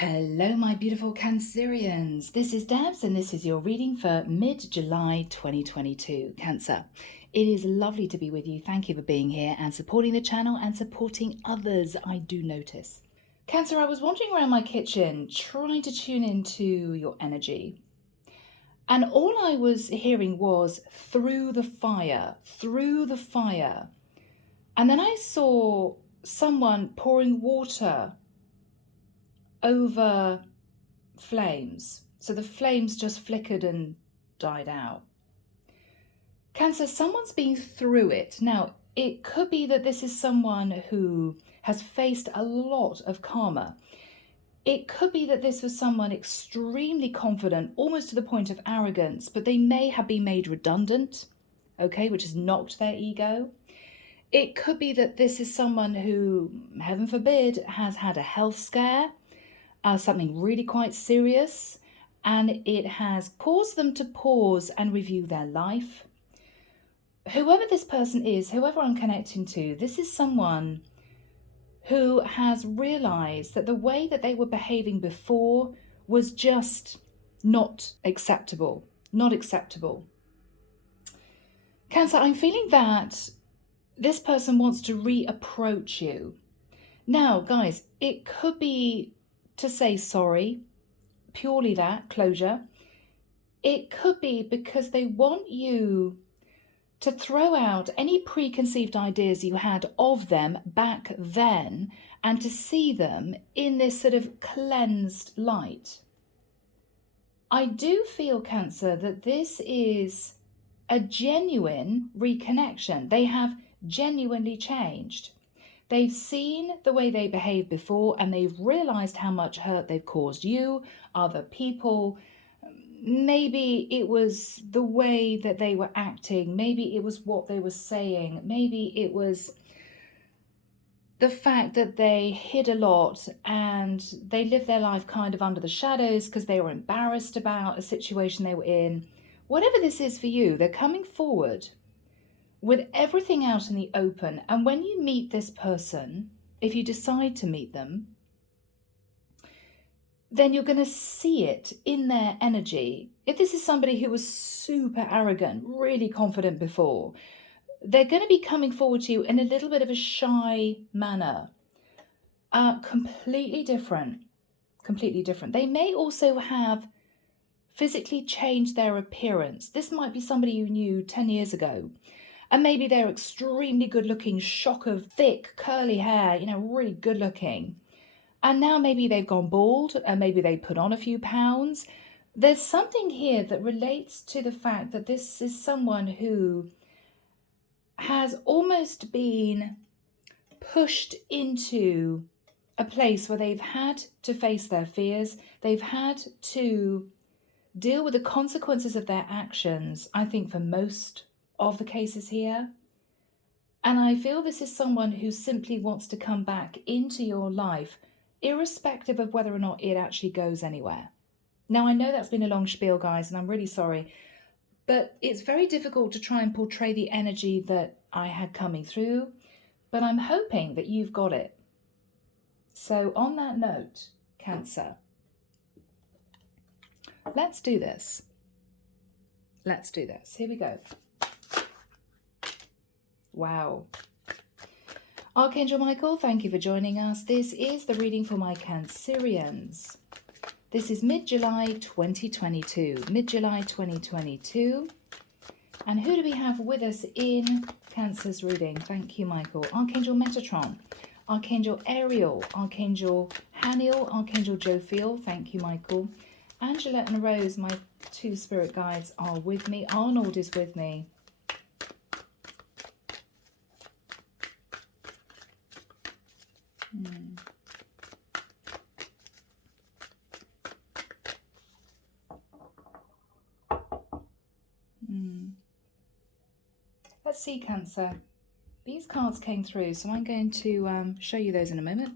Hello, my beautiful Cancerians. This is Debs, and this is your reading for mid-July 2022. Cancer, it is lovely to be with you. Thank you for being here and supporting the channel and supporting others, I do notice. Cancer, I was wandering around my kitchen trying to tune into your energy. And all I was hearing was through the fire, through the fire. And then I saw someone pouring water over flames. So the flames just flickered and died out. Cancer, someone's been through it. Now, it could be that this is someone who has faced a lot of karma. It could be that this was someone extremely confident, almost to the point of arrogance, but they may have been made redundant, okay, which has knocked their ego. It could be that this is someone who, heaven forbid, has had a health scare, something really quite serious, and it has caused them to pause and review their life. Whoever this person is, whoever I'm connecting to, this is someone who has realized that the way that they were behaving before was just not acceptable. Not acceptable. Cancer, I'm feeling that this person wants to reapproach you. Now, guys, it could be to say sorry, purely that, closure. It could be because they want you to throw out any preconceived ideas you had of them back then and to see them in this sort of cleansed light. I do feel, Cancer, that this is a genuine reconnection. They have genuinely changed. They've seen the way they behaved before and they've realized how much hurt they've caused you, other people. Maybe it was the way that they were acting. Maybe it was what they were saying. Maybe it was the fact that they hid a lot and they lived their life kind of under the shadows because they were embarrassed about a situation they were in. Whatever this is for you, they're coming forward with everything out in the open. And when you meet this person, if you decide to meet them, then you're going to see it in their energy. If this is somebody who was super arrogant, really confident before, they're going to be coming forward to you in a little bit of a shy manner. Completely different. Completely different. They may also have physically changed their appearance. This might be somebody you knew 10 years ago. And maybe they're extremely good looking, shock of thick, curly hair, really good looking. And now maybe they've gone bald and maybe they put on a few pounds. There's something here that relates to the fact that this is someone who has almost been pushed into a place where they've had to face their fears. They've had to deal with the consequences of their actions, I think, for most of the cases here. And I feel this is someone who simply wants to come back into your life, irrespective of whether or not it actually goes anywhere. Now, I know that's been a long spiel, guys, and I'm really sorry, but it's very difficult to try and portray the energy that I had coming through, but I'm hoping that you've got it. So on that note, Cancer, let's do this. Let's do this. Here we go. Wow. Archangel Michael, thank you for joining us. This is the reading for my Cancerians. This is mid-July 2022. Mid-July 2022. And who do we have with us in Cancer's reading? Thank you, Michael. Archangel Metatron, Archangel Ariel, Archangel Haniel, Archangel Jophiel. Thank you, Michael. Angela and Rose, my two spirit guides, are with me. Arnold is with me. Let's see, Cancer. These cards came through, so I'm going to show you those in a moment.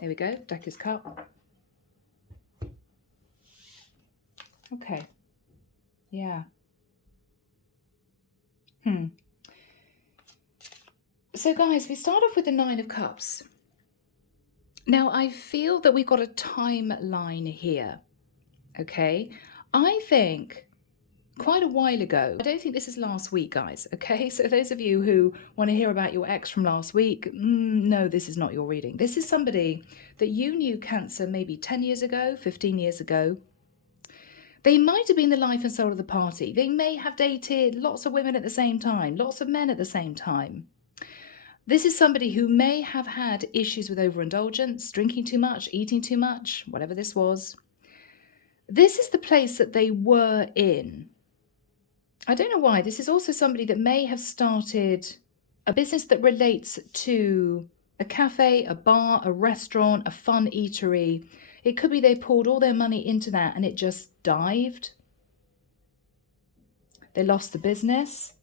Here we go. Deck is cut. Okay. Yeah. So, guys, we start off with the Nine of Cups. Now, I feel that we've got a timeline here, okay? I think quite a while ago, I don't think this is last week, guys, okay? So those of you who want to hear about your ex from last week, no, this is not your reading. This is somebody that you knew, Cancer, maybe 10 years ago, 15 years ago. They might have been the life and soul of the party. They may have dated lots of women at the same time, lots of men at the same time. This is somebody who may have had issues with overindulgence, drinking too much, eating too much, whatever this was. This is the place that they were in. I don't know why. This is also somebody that may have started a business that relates to a cafe, a bar, a restaurant, a fun eatery. It could be they poured all their money into that and it just dived. They lost the business.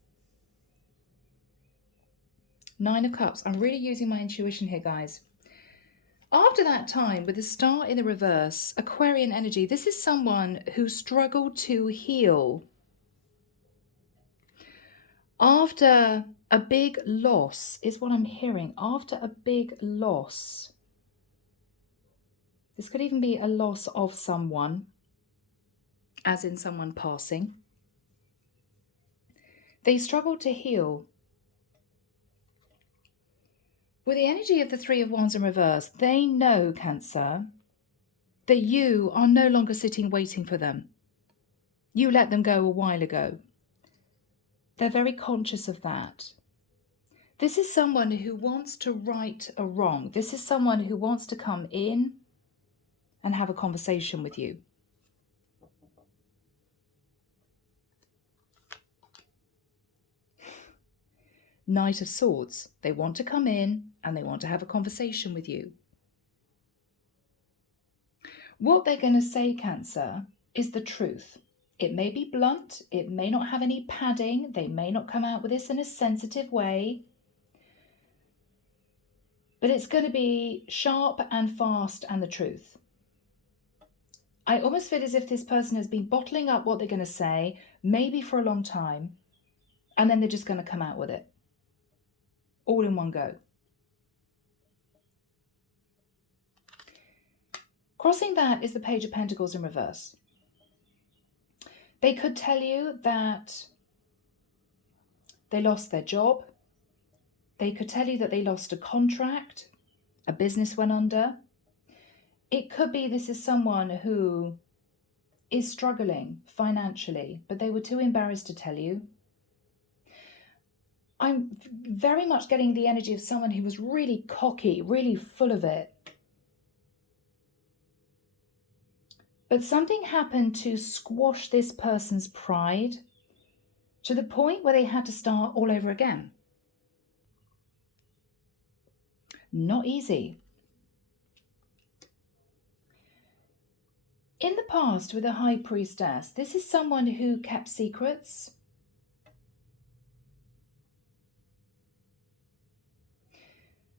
9 of Cups. I'm really using my intuition here, guys. After that time, with the Star in the reverse, Aquarian energy, this is someone who struggled to heal after a big loss, is what I'm hearing. After a big loss. This could even be a loss of someone, as in someone passing. They struggled to heal. With the energy of the Three of Wands in reverse, they know, Cancer, that you are no longer sitting waiting for them. You let them go a while ago. They're very conscious of that. This is someone who wants to right a wrong. This is someone who wants to come in and have a conversation with you. Knight of Swords. They want to come in and they want to have a conversation with you. What they're going to say, Cancer, is the truth. It may be blunt. It may not have any padding. They may not come out with this in a sensitive way. But it's going to be sharp and fast and the truth. I almost feel as if this person has been bottling up what they're going to say, maybe for a long time, and then they're just going to come out with it. All in one go. Crossing that is the Page of Pentacles in reverse. They could tell you that they lost their job. They could tell you that they lost a contract. A business went under. It could be this is someone who is struggling financially, but they were too embarrassed to tell you. I'm very much getting the energy of someone who was really cocky, really full of it. But something happened to squash this person's pride to the point where they had to start all over again. Not easy. In the past, with the High Priestess, this is someone who kept secrets.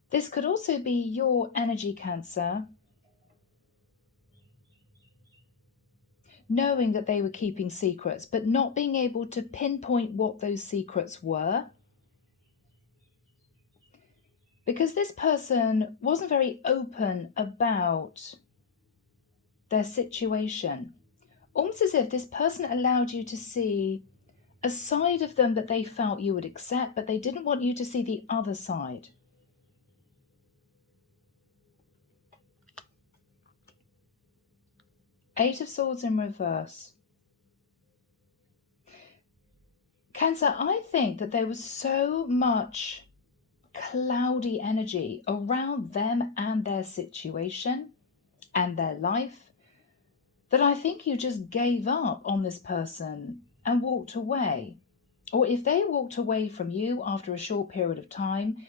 This could also be your energy, Cancer, knowing that they were keeping secrets, but not being able to pinpoint what those secrets were. Because this person wasn't very open about their situation. Almost as if this person allowed you to see a side of them that they felt you would accept, but they didn't want you to see the other side. Eight of Swords in reverse. Cancer, I think that there was so much cloudy energy around them and their situation and their life that I think you just gave up on this person and walked away. Or if they walked away from you after a short period of time,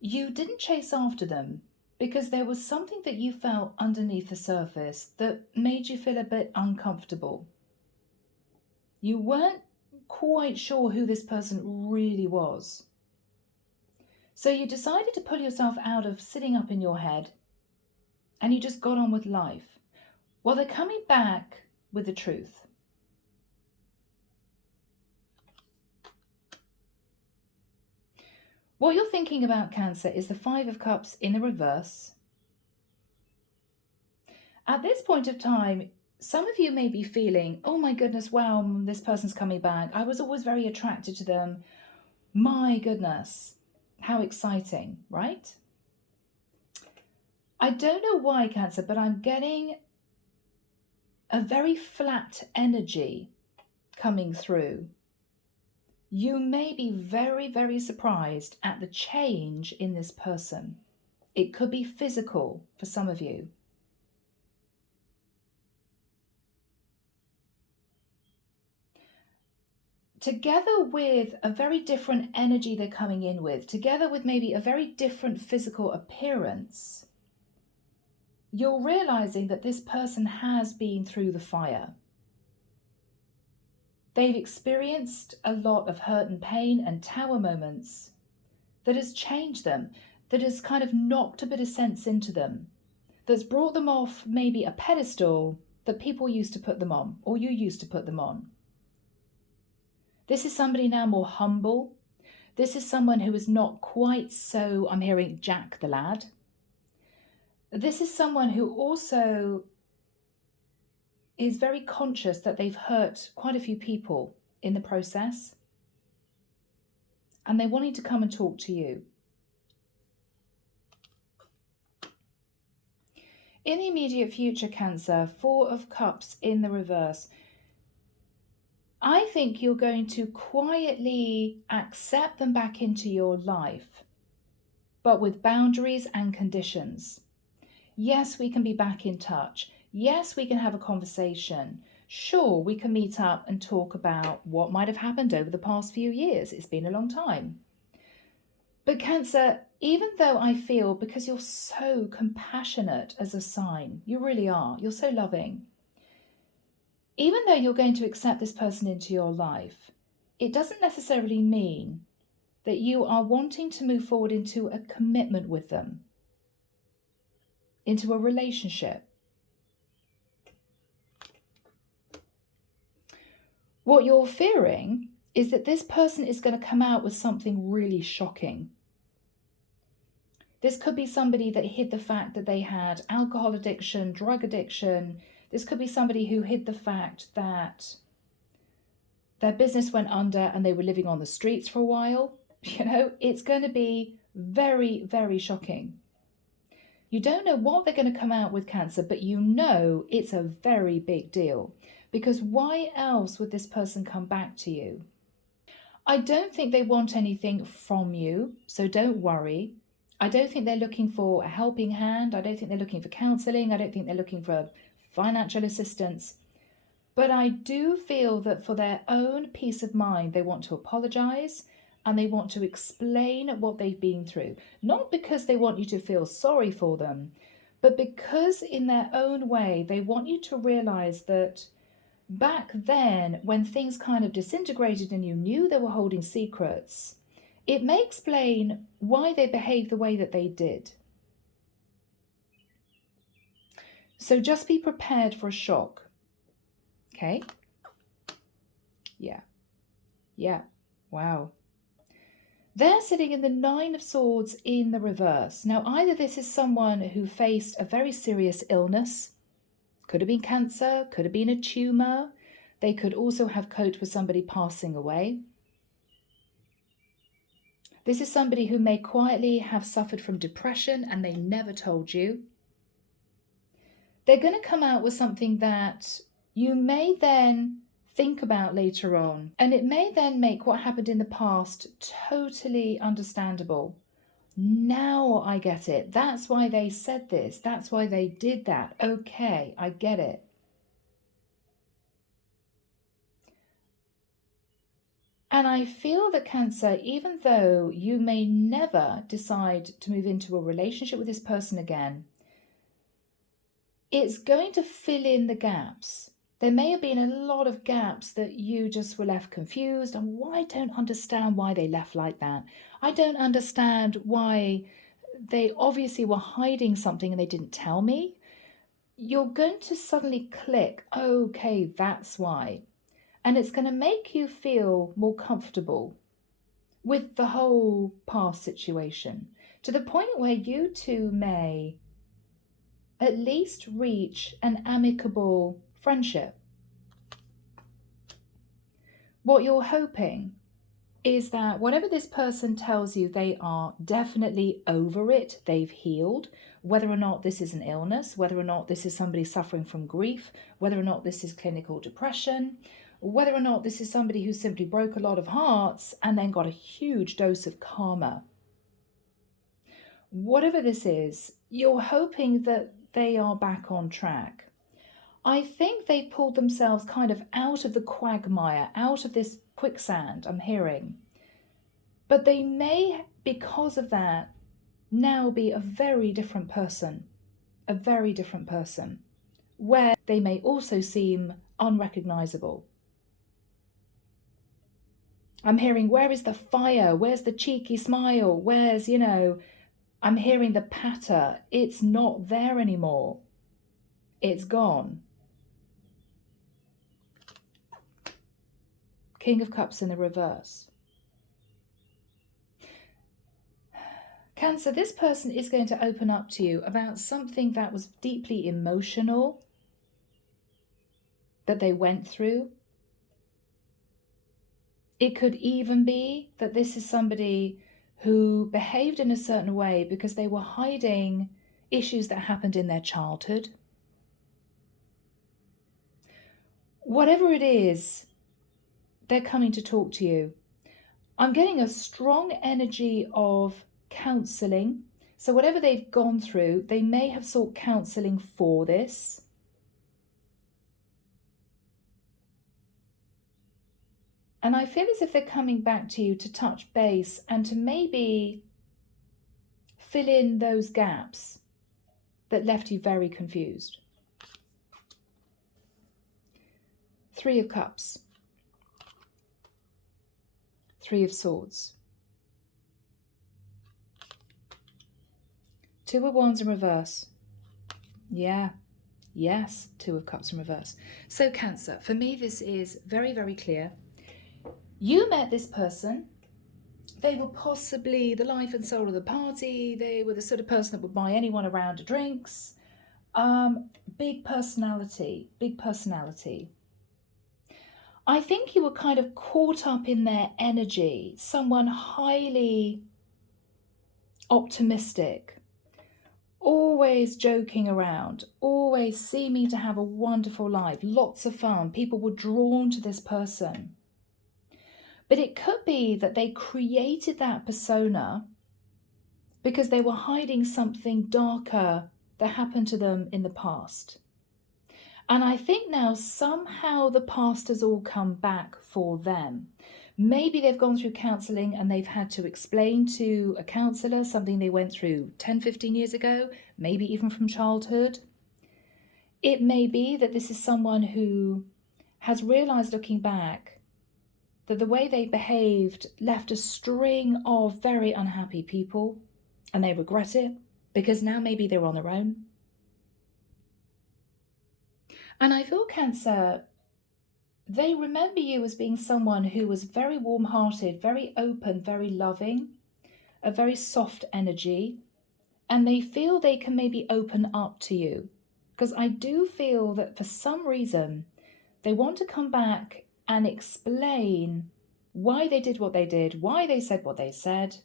you didn't chase after them because there was something that you felt underneath the surface that made you feel a bit uncomfortable. You weren't quite sure who this person really was. So you decided to pull yourself out of sitting up in your head and you just got on with life. Well, they're coming back with the truth. What you're thinking about, Cancer, is the Five of Cups in the reverse. At this point of time, some of you may be feeling, oh my goodness, wow, this person's coming back. I was always very attracted to them. My goodness, how exciting, right? I don't know why, Cancer, but I'm getting a very flat energy coming through. You may be very, very surprised at the change in this person. It could be physical for some of you. Together with a very different energy they're coming in with, together with maybe a very different physical appearance, you're realizing that this person has been through the fire. They've experienced a lot of hurt and pain and tower moments that has changed them, that has kind of knocked a bit of sense into them, that's brought them off maybe a pedestal that people used to put them on, or you used to put them on. This is somebody now more humble. This is someone who is not quite so, I'm hearing, Jack the lad. This is someone who also is very conscious that they've hurt quite a few people in the process, and they're wanting to come and talk to you. In the immediate future, Cancer, 4 of Cups in the reverse. I think you're going to quietly accept them back into your life, but with boundaries and conditions. Yes, we can be back in touch. Yes, we can have a conversation. Sure, we can meet up and talk about what might have happened over the past few years. It's been a long time. But Cancer, even though I feel, because you're so compassionate as a sign, you really are, you're so loving. Even though you're going to accept this person into your life, it doesn't necessarily mean that you are wanting to move forward into a commitment with them, into a relationship. What you're fearing is that this person is going to come out with something really shocking. This could be somebody that hid the fact that they had alcohol addiction, drug addiction. This could be somebody who hid the fact that their business went under and they were living on the streets for a while. You know, it's going to be very, very shocking. You don't know what they're going to come out with, Cancer, but you know it's a very big deal. Because why else would this person come back to you? I don't think they want anything from you, so don't worry. I don't think they're looking for a helping hand. I don't think they're looking for counselling. I don't think they're looking for financial assistance. But I do feel that for their own peace of mind, they want to apologise and they want to explain what they've been through. Not because they want you to feel sorry for them, but because in their own way, they want you to realise that back then, when things kind of disintegrated and you knew they were holding secrets, it may explain why they behaved the way that they did. So just be prepared for a shock. Okay? Yeah. Wow. They're sitting in the 9 of Swords in the reverse. Now, either this is someone who faced a very serious illness, could have been cancer, could have been a tumour. They could also have coped with somebody passing away. This is somebody who may quietly have suffered from depression and they never told you. They're going to come out with something that you may then think about later on, and it may then make what happened in the past totally understandable. Now I get it. That's why they said this. That's why they did that. Okay, I get it. And I feel that Cancer, even though you may never decide to move into a relationship with this person again, it's going to fill in the gaps. There may have been a lot of gaps that you just were left confused and I don't understand why they left like that. I don't understand why they obviously were hiding something and they didn't tell me. You're going to suddenly click, okay, that's why. And it's going to make you feel more comfortable with the whole past situation, to the point where you two may at least reach an amicable friendship. What you're hoping is that whatever this person tells you, they are definitely over it, they've healed, whether or not this is an illness, whether or not this is somebody suffering from grief, whether or not this is clinical depression, whether or not this is somebody who simply broke a lot of hearts and then got a huge dose of karma. Whatever this is, you're hoping that they are back on track. I think they've pulled themselves kind of out of the quagmire, out of this quicksand, I'm hearing. But they may, because of that, now be a very different person, where they may also seem unrecognizable. I'm hearing, where is the fire? Where's the cheeky smile? Where's, I'm hearing the patter. It's not there anymore. It's gone. King of Cups in the reverse. Cancer, this person is going to open up to you about something that was deeply emotional that they went through. It could even be that this is somebody who behaved in a certain way because they were hiding issues that happened in their childhood. Whatever it is, they're coming to talk to you. I'm getting a strong energy of counseling. So whatever they've gone through, they may have sought counseling for this. And I feel as if they're coming back to you to touch base and to maybe fill in those gaps that left you very confused. 3 of Cups. 3 of Swords. 2 of Wands in reverse. Yeah. Yes, 2 of Cups in reverse. So Cancer, for me this is very, very clear. You met this person. They were possibly the life and soul of the party. They were the sort of person that would buy anyone a round of drinks. Big personality, big personality. I think you were kind of caught up in their energy. Someone highly optimistic, always joking around, always seeming to have a wonderful life, lots of fun. People were drawn to this person. But it could be that they created that persona because they were hiding something darker that happened to them in the past. And I think now somehow the past has all come back for them. Maybe they've gone through counselling and they've had to explain to a counsellor something they went through 10, 15 years ago, maybe even from childhood. It may be that this is someone who has realised looking back that the way they behaved left a string of very unhappy people and they regret it because now maybe they're on their own. And I feel Cancer, they remember you as being someone who was very warm-hearted, very open, very loving, a very soft energy, and they feel they can maybe open up to you. Because I do feel that for some reason, they want to come back and explain why they did what they did, why they said what they said,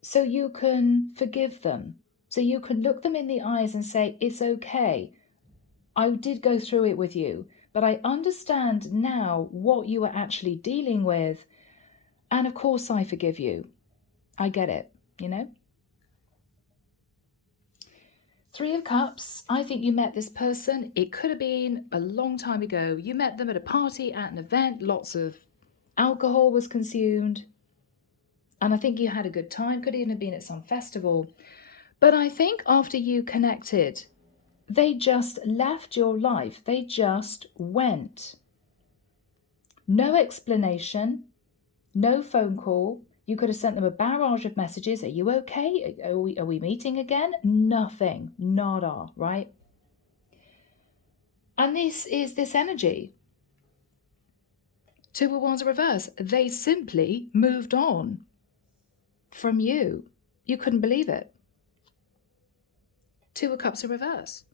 so you can forgive them, so you can look them in the eyes and say, it's okay. I did go through it with you, but I understand now what you were actually dealing with. And of course, I forgive you. I get it, 3 of Cups. I think you met this person. It could have been a long time ago. You met them at a party, at an event. Lots of alcohol was consumed. And I think you had a good time. Could even have been at some festival. But I think after you connected, they just left your life. They just went. No explanation, no phone call. You could have sent them a barrage of messages. Are you okay? Are we meeting again? Nothing. Nada, right? And this is this energy. 2 of Wands reverse. They simply moved on from you. You couldn't believe it. Two of Cups in reverse.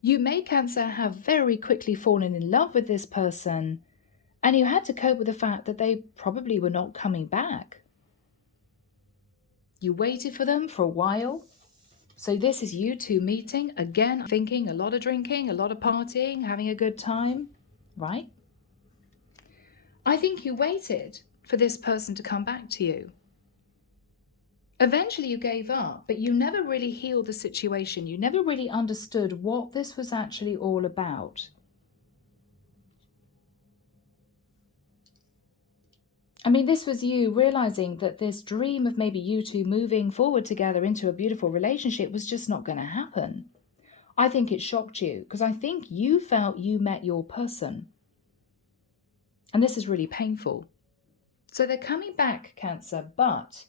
You may, Cancer, have very quickly fallen in love with this person, and you had to cope with the fact that they probably were not coming back. You waited for them for a while. So this is you two meeting, again, thinking a lot of drinking, a lot of partying, having a good time, right? I think you waited for this person to come back to you. Eventually you gave up, but you never really healed the situation. You never really understood what this was actually all about. I mean, this was you realizing that this dream of maybe you two moving forward together into a beautiful relationship was just not going to happen. I think it shocked you because I think you felt you met your person. And this is really painful. So they're coming back, Cancer, but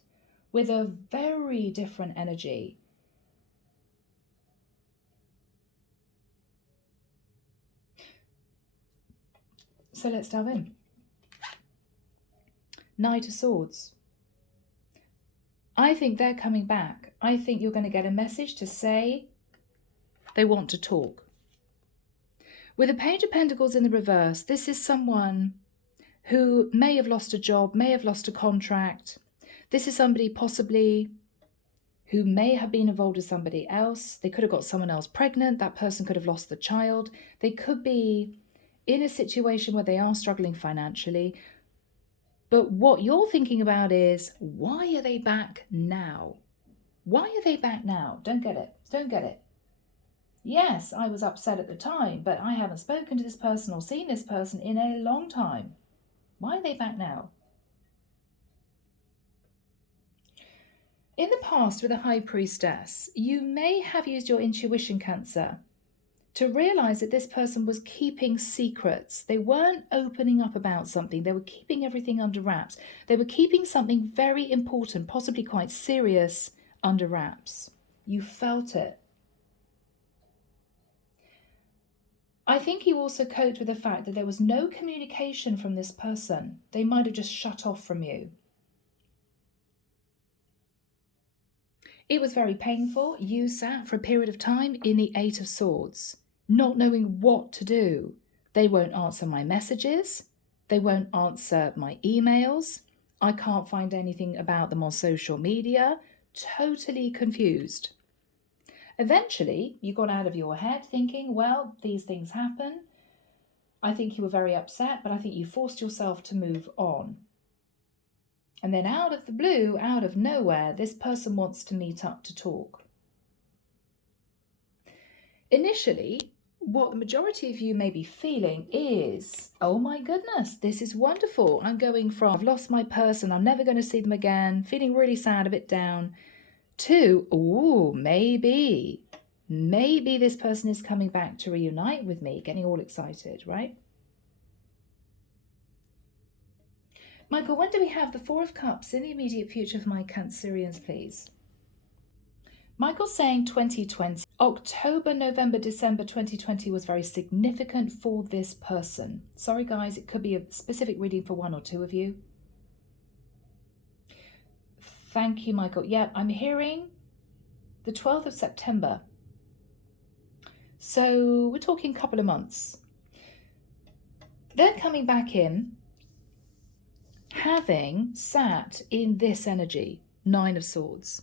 with a very different energy. So let's dive in. Knight of Swords. I think they're coming back. I think you're going to get a message to say they want to talk. With the Page of Pentacles in the reverse, this is someone who may have lost a job, may have lost a contract. This is somebody possibly who may have been involved with somebody else. They could have got someone else pregnant. That person could have lost the child. They could be in a situation where they are struggling financially. But what you're thinking about is, why are they back now? Why are they back now? Don't get it. Don't get it. Yes, I was upset at the time, but I haven't spoken to this person or seen this person in a long time. Why are they back now? In the past, with a High Priestess, you may have used your intuition, Cancer, to realize that this person was keeping secrets. They weren't opening up about something. They were keeping everything under wraps. They were keeping something very important, possibly quite serious, under wraps. You felt it. I think you also coped with the fact that there was no communication from this person. They might have just shut off from you. It was very painful. You sat for a period of time in the Eight of Swords, not knowing what to do. They won't answer my messages. They won't answer my emails. I can't find anything about them on social media. Totally confused. Eventually, you got out of your head thinking, well, these things happen. I think you were very upset, but I think you forced yourself to move on. And then out of the blue, out of nowhere, this person wants to meet up to talk. Initially, what the majority of you may be feeling is, oh my goodness, this is wonderful. I'm going from, I've lost my person, I'm never going to see them again, feeling really sad, a bit down, to, ooh, maybe this person is coming back to reunite with me, getting all excited, right? Michael, when do we have the Four of Cups in the immediate future for my Cancerians, please? Michael's saying 2020. October, November, December 2020 was very significant for this person. Sorry, guys, it could be a specific reading for one or two of you. Thank you, Michael. Yeah, I'm hearing the 12th of September. So we're talking a couple of months. They're coming back in, having sat in this energy, Nine of Swords.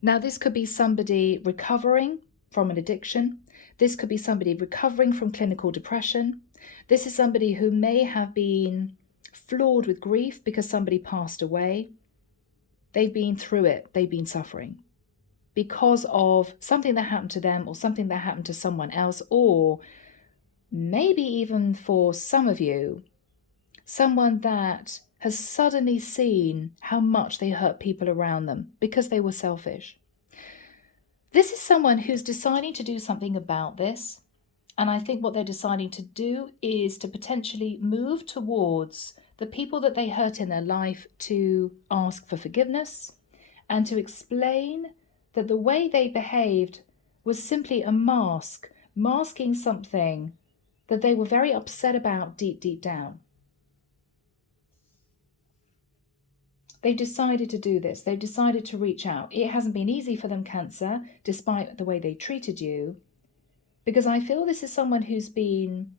Now, this could be somebody recovering from an addiction. This could be somebody recovering from clinical depression. This is somebody who may have been floored with grief because somebody passed away. They've been through it. They've been suffering because of something that happened to them or something that happened to someone else, or maybe even for some of you, someone that has suddenly seen how much they hurt people around them because they were selfish. This is someone who's deciding to do something about this. And I think what they're deciding to do is to potentially move towards the people that they hurt in their life, to ask for forgiveness and to explain that the way they behaved was simply a mask, masking something that they were very upset about deep, deep down. They've decided to do this. They've decided to reach out. It hasn't been easy for them, Cancer, despite the way they treated you, because I feel this is someone who's been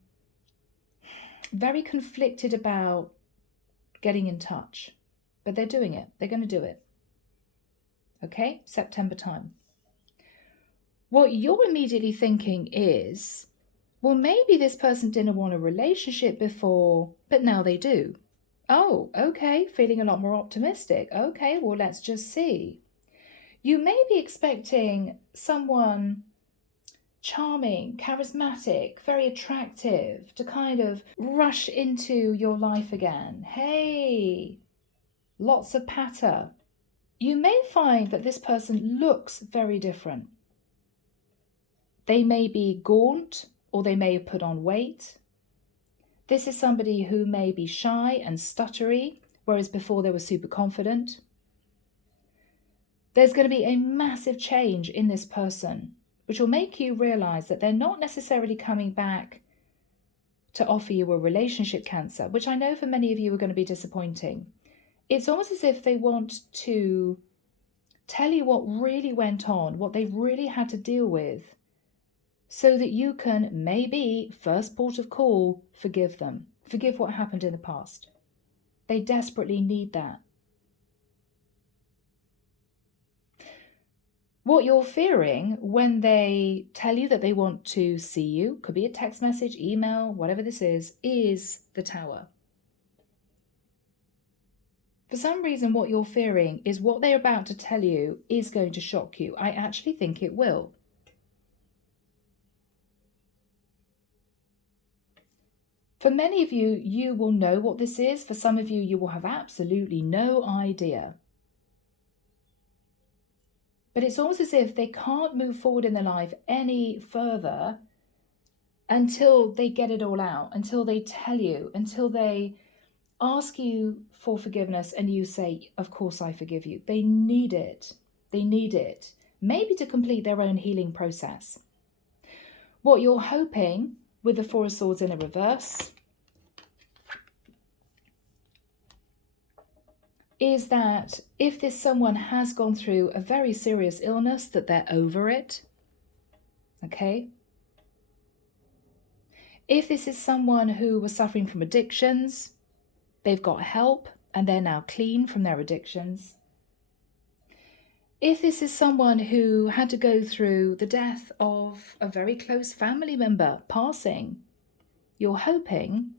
very conflicted about getting in touch, but they're doing it. They're going to do it. Okay, September time. What you're immediately thinking is, well, maybe this person didn't want a relationship before, but now they do. Oh, okay, feeling a lot more optimistic. Okay, well, let's just see. You may be expecting someone charming, charismatic, very attractive to kind of rush into your life again. Hey, lots of patter. You may find that this person looks very different. They may be gaunt, or they may have put on weight. This is somebody who may be shy and stuttery, whereas before they were super confident. There's going to be a massive change in this person, which will make you realize that they're not necessarily coming back to offer you a relationship, Cancer, which I know for many of you are going to be disappointing. It's almost as if they want to tell you what really went on, what they really had to deal with, so that you can maybe, first port of call, forgive them. Forgive what happened in the past. They desperately need that. What you're fearing when they tell you that they want to see you, could be a text message, email, whatever this is the Tower. For some reason, what you're fearing is what they're about to tell you is going to shock you. I actually think it will. For many of you, you will know what this is. For some of you, you will have absolutely no idea. But it's almost as if they can't move forward in their life any further until they get it all out, until they tell you, until they ask you for forgiveness and you say, of course I forgive you. They need it. They need it. Maybe to complete their own healing process. What you're hoping with the Four of Swords in a reverse is that if this someone has gone through a very serious illness, that they're over it. Okay? If this is someone who was suffering from addictions, they've got help and they're now clean from their addictions. If this is someone who had to go through the death of a very close family member passing, you're hoping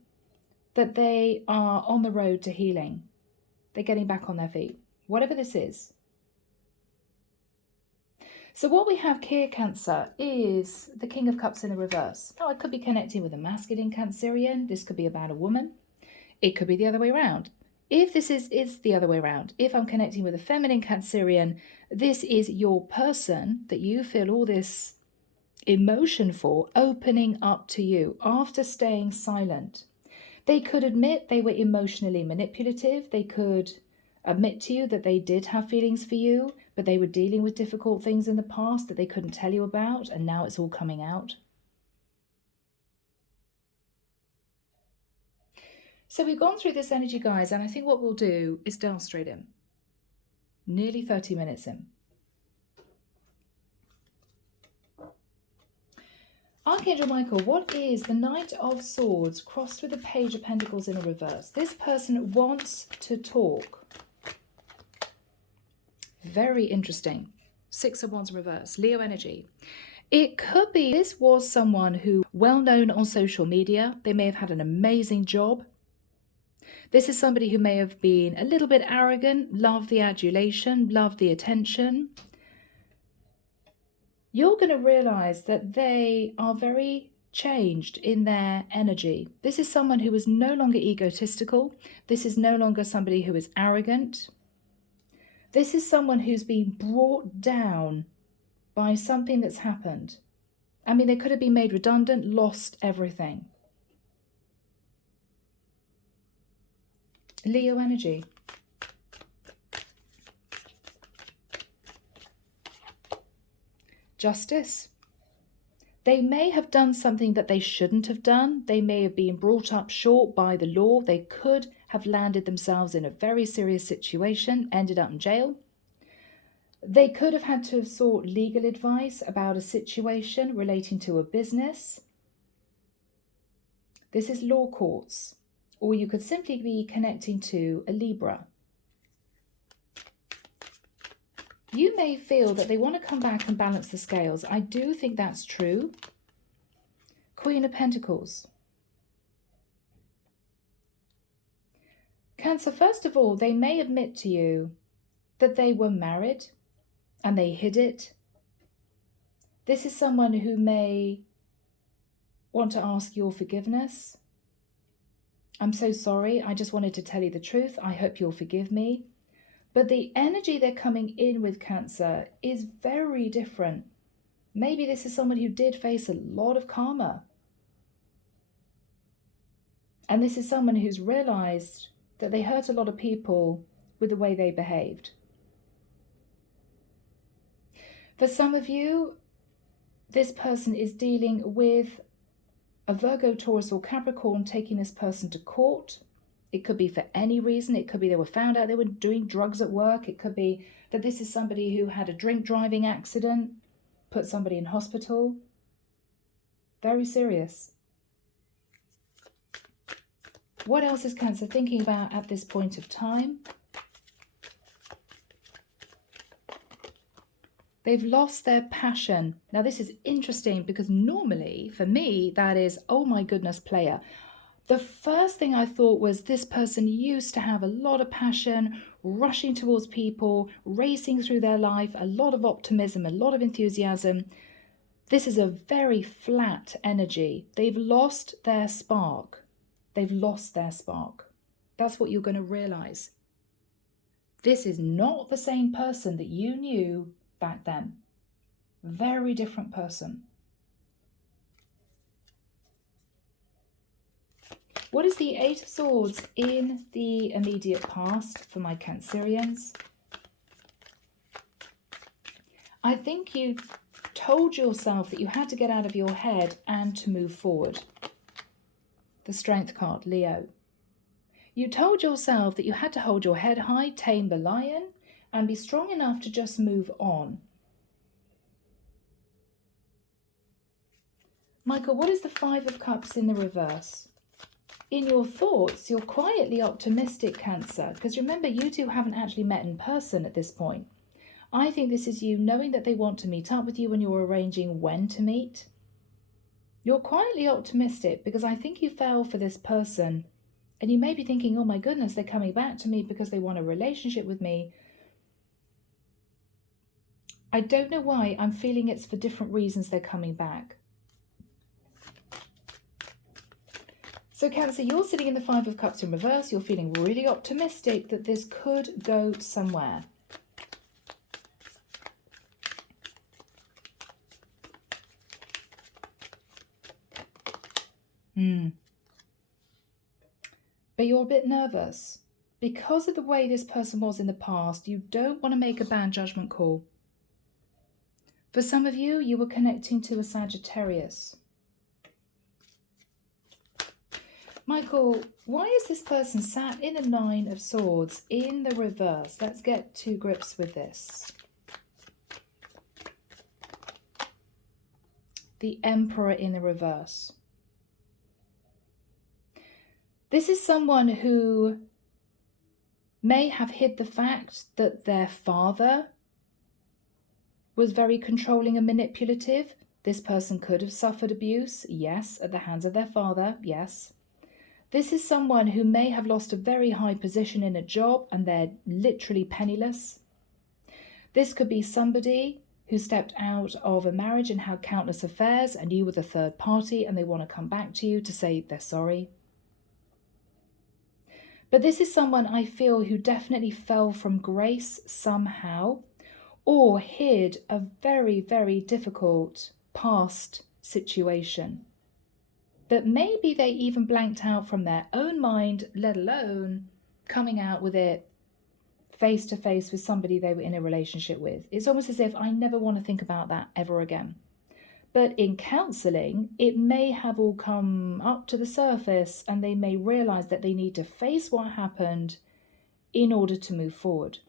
that they are on the road to healing. They're getting back on their feet, whatever this is. So what we have here, Cancer, is the King of Cups in a reverse. Now, I could be connecting with a masculine Cancerian. This could be about a woman. It could be the other way around. If this is the other way around, if I'm connecting with a feminine Cancerian, this is your person that you feel all this emotion for opening up to you after staying silent. They could admit they were emotionally manipulative. They could admit to you that they did have feelings for you, but they were dealing with difficult things in the past that they couldn't tell you about, and now it's all coming out. So we've gone through this energy, guys, and I think what we'll do is delve straight in. Nearly 30 minutes in. Archangel Michael, what is the Knight of Swords crossed with the Page of Pentacles in a reverse? This person wants to talk. Very interesting. Six of Wands reverse, Leo energy. It could be this was someone who well known on social media. They may have had an amazing job. This is somebody who may have been a little bit arrogant, loved the adulation, loved the attention. You're going to realize that they are very changed in their energy. This is someone who is no longer egotistical. This is no longer somebody who is arrogant. This is someone who's been brought down by something that's happened. I mean, they could have been made redundant, lost everything. Leo energy. Justice. They may have done something that they shouldn't have done. They may have been brought up short by the law. They could have landed themselves in a very serious situation, ended up in jail. They could have had to have sought legal advice about a situation relating to a business. This is law courts, or you could simply be connecting to a Libra. You may feel that they want to come back and balance the scales. I do think that's true. Queen of Pentacles. Cancer, first of all, they may admit to you that they were married and they hid it. This is someone who may want to ask your forgiveness. I'm so sorry. I just wanted to tell you the truth. I hope you'll forgive me. But the energy they're coming in with, Cancer, is very different. Maybe this is someone who did face a lot of karma. And this is someone who's realized that they hurt a lot of people with the way they behaved. For some of you, this person is dealing with a Virgo, Taurus, or Capricorn taking this person to court. It could be for any reason. It could be they were found out they were doing drugs at work. It could be that this is somebody who had a drink driving accident, put somebody in hospital. Very serious. What else is Cancer thinking about at this point of time? They've lost their passion. Now this is interesting because normally for me that is, oh my goodness, player. The first thing I thought was this person used to have a lot of passion, rushing towards people, racing through their life, a lot of optimism, a lot of enthusiasm. This is a very flat energy. They've lost their spark. They've lost their spark. That's what you're going to realize. This is not the same person that you knew back then. Very different person. What is the Eight of Swords in the immediate past for my Cancerians? I think you told yourself that you had to get out of your head and to move forward. The Strength card, Leo. You told yourself that you had to hold your head high, tame the lion, and be strong enough to just move on. Michael, what is the Five of Cups in the reverse? In your thoughts, you're quietly optimistic, Cancer, because remember, you two haven't actually met in person at this point. I think this is you knowing that they want to meet up with you and you're arranging when to meet. You're quietly optimistic because I think you fell for this person and you may be thinking, oh my goodness, they're coming back to me because they want a relationship with me. I don't know why. I'm feeling it's for different reasons they're coming back. So Cancer, you're sitting in the Five of Cups in reverse. You're feeling really optimistic that this could go somewhere. But you're a bit nervous. Because of the way this person was in the past, you don't want to make a bad judgment call. For some of you, you were connecting to a Sagittarius. Michael, why is this person sat in the Nine of Swords in the reverse? Let's get to grips with this. The Emperor in the reverse. This is someone who may have hid the fact that their father was very controlling and manipulative. This person could have suffered abuse, yes, at the hands of their father, yes. This is someone who may have lost a very high position in a job and they're literally penniless. This could be somebody who stepped out of a marriage and had countless affairs and you were the third party and they want to come back to you to say they're sorry. But this is someone I feel who definitely fell from grace somehow or hid a very, very difficult past situation that maybe they even blanked out from their own mind, let alone coming out with it face to face with somebody they were in a relationship with. It's almost as if I never want to think about that ever again. But in counseling, it may have all come up to the surface and they may realize that they need to face what happened in order to move forward.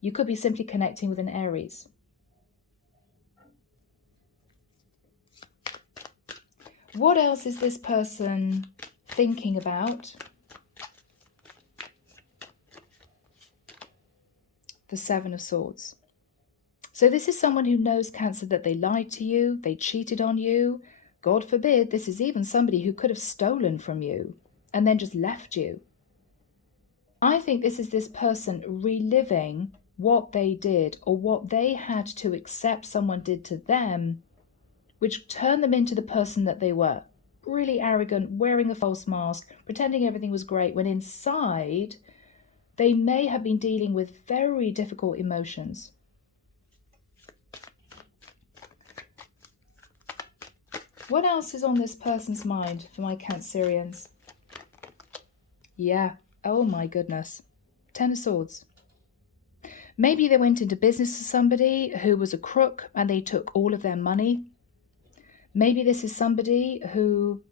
You could be simply connecting with an Aries. What else is this person thinking about? The Seven of Swords. So this is someone who knows, Cancer, that they lied to you, they cheated on you. God forbid, this is even somebody who could have stolen from you and then just left you. I think this is this person reliving what they did or what they had to accept someone did to them, which turned them into the person that they were. Really arrogant, wearing a false mask, pretending everything was great, when inside they may have been dealing with very difficult emotions. What else is on this person's mind for my Cancerians? Yeah, oh my goodness. Ten of Swords. Maybe they went into business with somebody who was a crook and they took all of their money. Maybe this is somebody who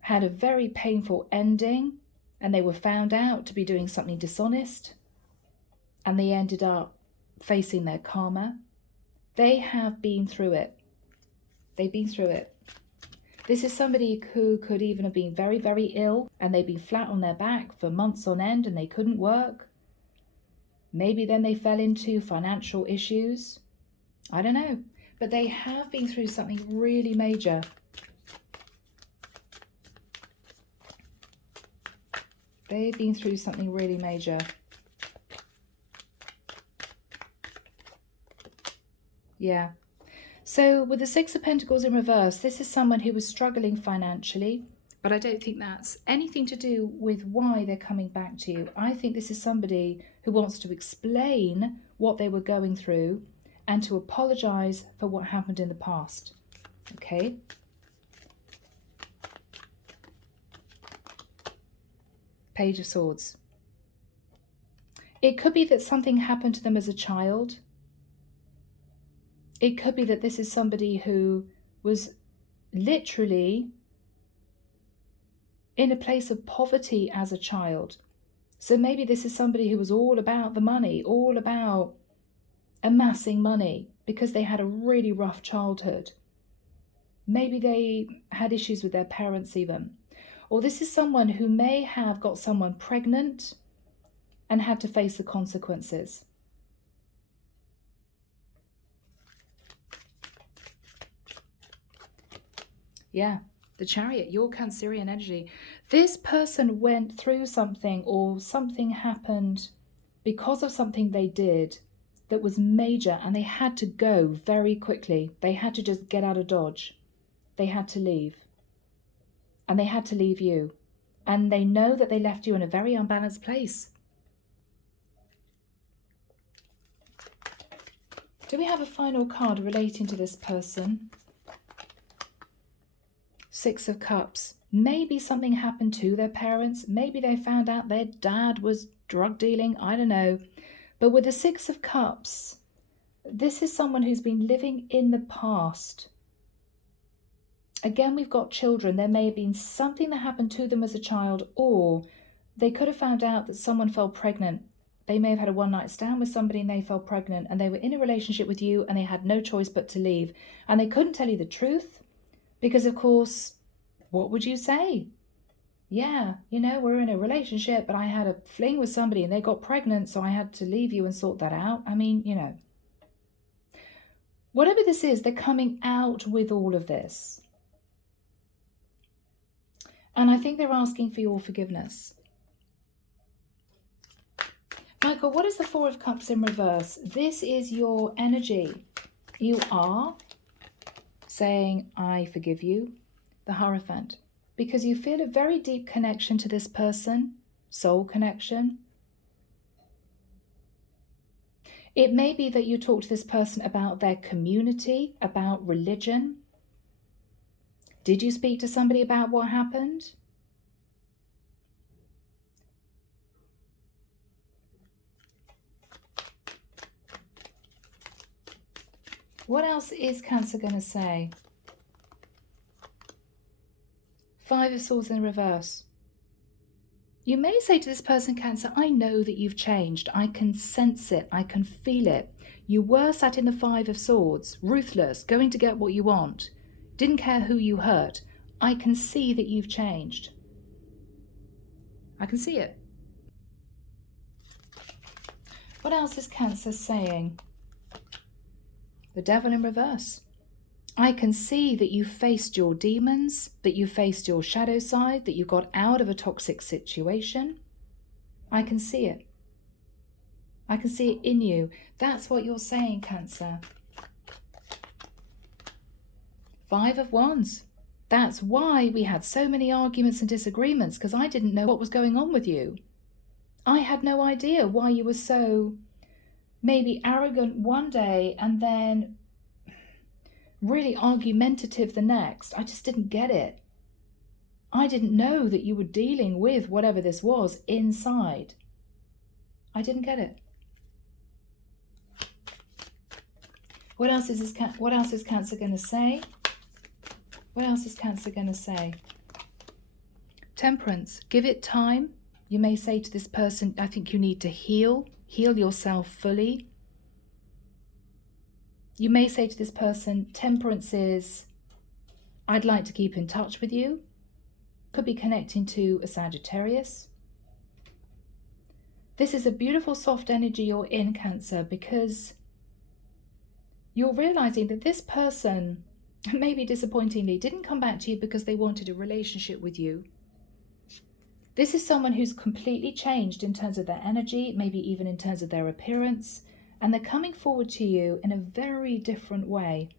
had a very painful ending and they were found out to be doing something dishonest and they ended up facing their karma. They have been through it. They've been through it. This is somebody who could even have been very, very ill and they've been flat on their back for months on end and they couldn't work. Maybe then they fell into financial issues. I don't know. But they have been through something really major. They've been through something really major. Yeah. So with the Six of Pentacles in reverse, this is someone who was struggling financially, but I don't think that's anything to do with why they're coming back to you. I think this is somebody who wants to explain what they were going through and to apologize for what happened in the past. Okay. Page of Swords. It could be that something happened to them as a child. It could be that this is somebody who was literally in a place of poverty as a child. So maybe this is somebody who was all about the money, all about amassing money because they had a really rough childhood. Maybe they had issues with their parents even. Or this is someone who may have got someone pregnant and had to face the consequences. Yeah, the Chariot, your Cancerian energy. This person went through something or something happened because of something they did that was major and they had to go very quickly. They had to just get out of Dodge. They had to leave. And they had to leave you. And they know that they left you in a very unbalanced place. Do we have a final card relating to this person? Six of Cups. Maybe something happened to their parents. Maybe they found out their dad was drug dealing. I don't know. But with the Six of Cups, this is someone who's been living in the past. Again, we've got children. There may have been something that happened to them as a child, or they could have found out that someone fell pregnant. They may have had a one-night stand with somebody and they fell pregnant and they were in a relationship with you and they had no choice but to leave. And they couldn't tell you the truth because, of course, what would you say? Yeah, you know, we're in a relationship, but I had a fling with somebody and they got pregnant, so I had to leave you and sort that out. I mean, you know. Whatever this is, they're coming out with all of this. And I think they're asking for your forgiveness. Michael, what is the Four of Cups in reverse? This is your energy. You are saying, I forgive you, the Hierophant, because you feel a very deep connection to this person, soul connection. It may be that you talk to this person about their community, about religion. Did you speak to somebody about what happened? What else is Cancer going to say? Five of Swords in reverse. You may say to this person, Cancer, I know that you've changed. I can sense it. I can feel it. You were sat in the Five of Swords, ruthless, going to get what you want. Didn't care who you hurt. I can see that you've changed. I can see it. What else is Cancer saying? The Devil in reverse. I can see that you faced your demons, that you faced your shadow side, that you got out of a toxic situation. I can see it. I can see it in you. That's what you're saying, Cancer. Five of Wands. That's why we had so many arguments and disagreements, because I didn't know what was going on with you. I had no idea why you were so maybe arrogant one day and then really argumentative the next. I just didn't get it. I didn't know that you were dealing with whatever this was inside. I didn't get it. What else is Cancer going to say? What else is Cancer going to say? Temperance. Give it time. You may say to this person, I think you need to heal yourself fully. You may say to this person, temperance is, I'd like to keep in touch with you. Could be connecting to a Sagittarius. This is a beautiful soft energy you're in, Cancer, because you're realizing that this person, maybe disappointingly, didn't come back to you because they wanted a relationship with you. This is someone who's completely changed in terms of their energy, maybe even in terms of their appearance, and they're coming forward to you in a very different way.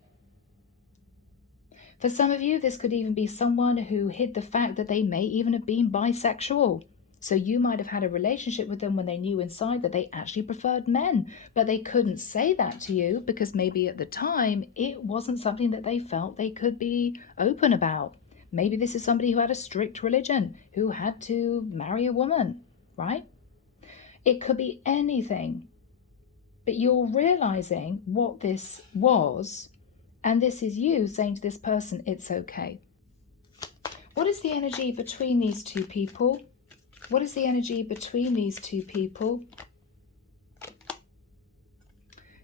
For some of you, this could even be someone who hid the fact that they may even have been bisexual. So you might have had a relationship with them when they knew inside that they actually preferred men, but they couldn't say that to you because maybe at the time it wasn't something that they felt they could be open about. Maybe this is somebody who had a strict religion, who had to marry a woman, right? It could be anything. But you're realizing what this was, and this is you saying to this person, it's okay. What is the energy between these two people? What is the energy between these two people?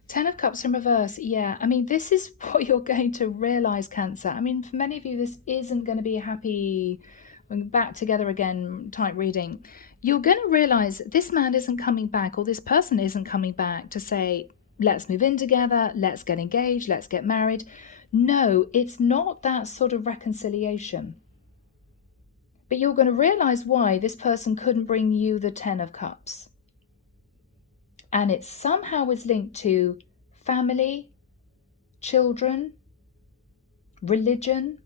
Ten of Cups in reverse. Yeah, I mean, this is what you're going to realize, Cancer. I mean, for many of you, this isn't going to be a happy, back together again type reading. You're going to realize this man isn't coming back, or this person isn't coming back to say, let's move in together, let's get engaged, let's get married. No, it's not that sort of reconciliation. But you're going to realize why this person couldn't bring you the Ten of Cups. And it somehow is linked to family, children, religion,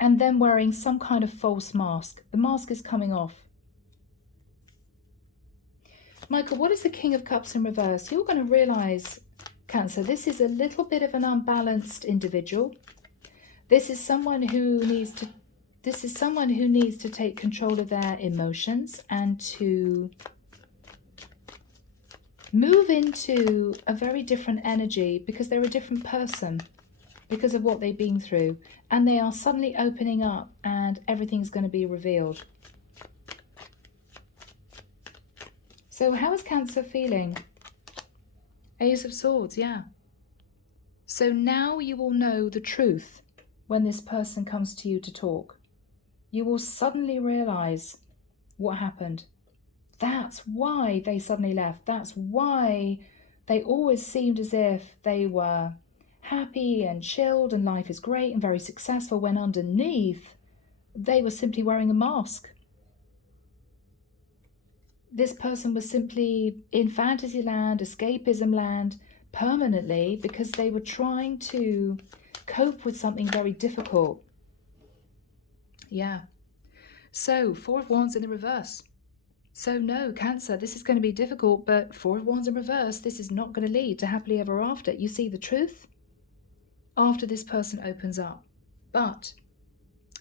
and then wearing some kind of false mask. The mask is coming off. Michael, what is the King of Cups in reverse? You're going to realize, Cancer, this is a little bit of an unbalanced individual. This is someone who needs to take control of their emotions and to move into a very different energy because they're a different person because of what they've been through, and they are suddenly opening up and everything's going to be revealed. So how is Cancer feeling? Ace of Swords, yeah. So now you will know the truth when this person comes to you to talk. You will suddenly realize what happened. That's why they suddenly left. That's why they always seemed as if they were happy and chilled and life is great and very successful, when underneath they were simply wearing a mask. This person was simply in fantasy land, escapism land, permanently, because they were trying to cope with something very difficult. Yeah. So, Four of Wands in the reverse. So no, Cancer, this is going to be difficult, but Four of Wands in reverse, this is not going to lead to happily ever after. You see the truth after this person opens up. But,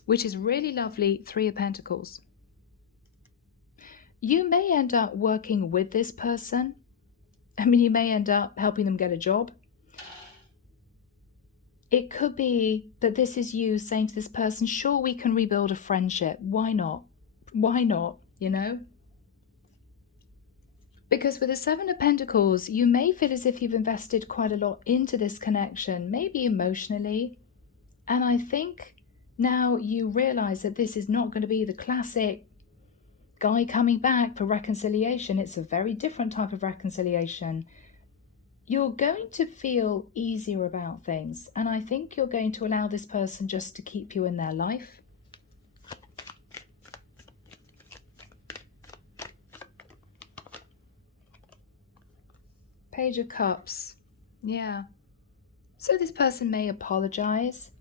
which is really lovely, Three of Pentacles. You may end up working with this person. I mean, you may end up helping them get a job. It could be that this is you saying to this person, sure, we can rebuild a friendship. Why not? Why not, you know? Because with the Seven of Pentacles, you may feel as if you've invested quite a lot into this connection, maybe emotionally. And I think now you realize that this is not going to be the classic guy coming back for reconciliation. It's a very different type of reconciliation. You're going to feel easier about things. And I think you're going to allow this person just to keep you in their life. Page of Cups. Yeah. So this person may apologize.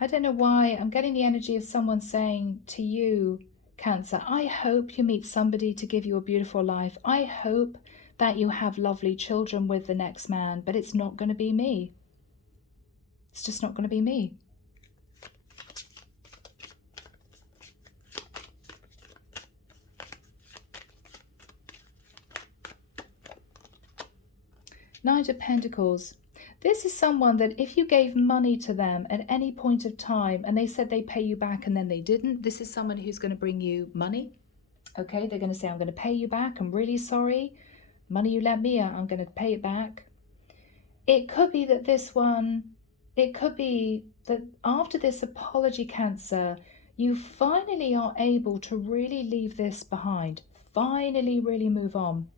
I don't know why. I'm getting the energy of someone saying to you, Cancer, I hope you meet somebody to give you a beautiful life. I hope that you have lovely children with the next man, but it's not going to be me. It's just not going to be me. Knight of Pentacles. This is someone that if you gave money to them at any point of time and they said they pay you back and then they didn't, this is someone who's going to bring you money. Okay, they're going to say, I'm going to pay you back. I'm really sorry. Money you lent me, I'm going to pay it back. It could be that it could be that after this apology, Cancer, you finally are able to really leave this behind. Finally really move on.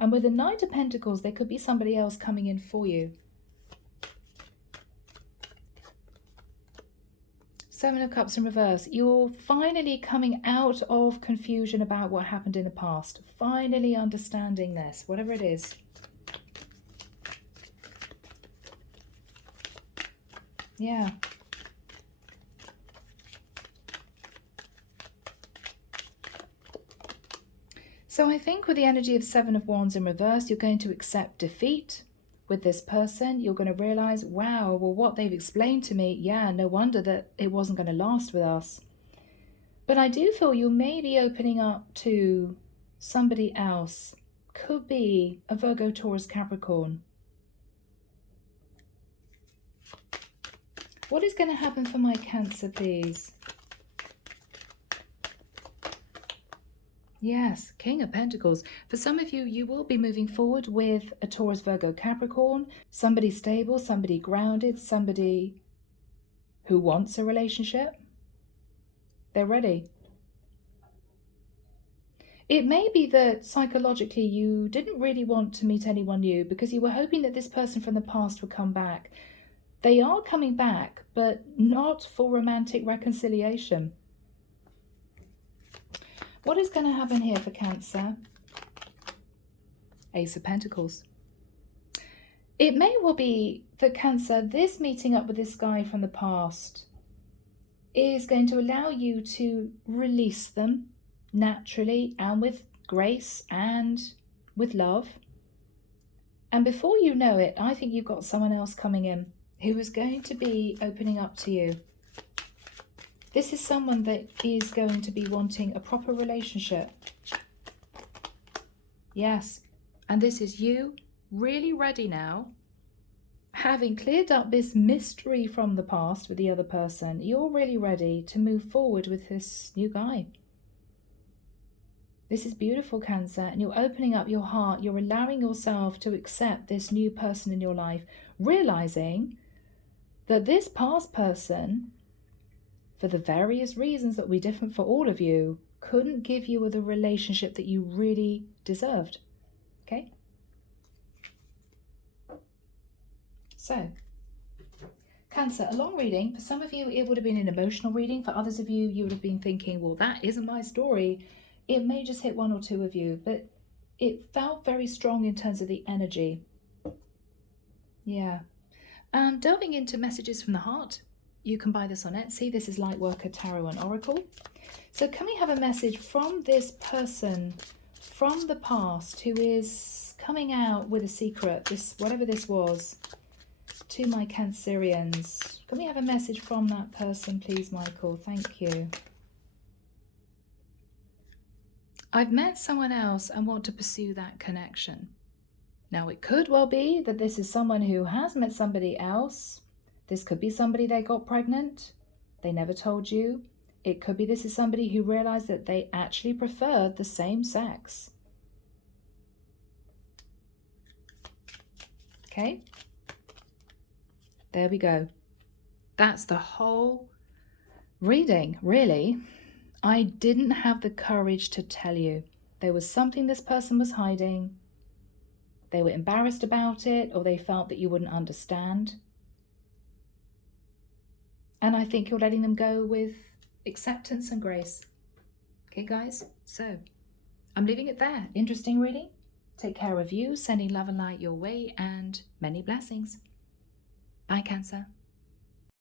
And with the Knight of Pentacles, there could be somebody else coming in for you. Seven of Cups in reverse. You're finally coming out of confusion about what happened in the past. Finally understanding this, whatever it is. Yeah. So I think with the energy of Seven of Wands in reverse, you're going to accept defeat with this person. You're going to realize, wow, well, what they've explained to me, yeah, no wonder that it wasn't going to last with us. But I do feel you may be opening up to somebody else. Could be a Virgo, Taurus, Capricorn. What is going to happen for my Cancer, please? Yes, King of Pentacles. For some of you, you will be moving forward with a Taurus, Virgo, Capricorn. Somebody stable, somebody grounded, somebody who wants a relationship. They're ready. It may be that psychologically you didn't really want to meet anyone new because you were hoping that this person from the past would come back. They are coming back, but not for romantic reconciliation. What is going to happen here for Cancer? Ace of Pentacles. It may well be that Cancer, this meeting up with this guy from the past is going to allow you to release them naturally and with grace and with love. And before you know it, I think you've got someone else coming in who is going to be opening up to you. This is someone that is going to be wanting a proper relationship. Yes. And this is you really ready now. Having cleared up this mystery from the past with the other person, you're really ready to move forward with this new guy. This is beautiful, Cancer, and you're opening up your heart. You're allowing yourself to accept this new person in your life, realizing that this past person, for the various reasons that will be different for all of you, couldn't give you the relationship that you really deserved. Okay? So, Cancer, a long reading. For some of you, it would have been an emotional reading. For others of you, you would have been thinking, well, that isn't my story. It may just hit one or two of you, but it felt very strong in terms of the energy. Yeah. Delving into messages from the heart. You can buy this on Etsy. This is Lightworker Tarot and Oracle. So can we have a message from this person from the past who is coming out with a secret, this whatever this was, to my Cancerians? Can we have a message from that person, please, Michael? Thank you. I've met someone else and want to pursue that connection. Now, it could well be that this is someone who has met somebody else. This could be somebody that got pregnant. They never told you. It could be this is somebody who realized that they actually preferred the same sex. Okay? There we go. That's the whole reading, really. I didn't have the courage to tell you. There was something this person was hiding. They were embarrassed about it, or they felt that you wouldn't understand. And I think you're letting them go with acceptance and grace. Okay, guys? So, I'm leaving it there. Interesting reading. Take care of you, sending love and light your way, and many blessings. Bye, Cancer.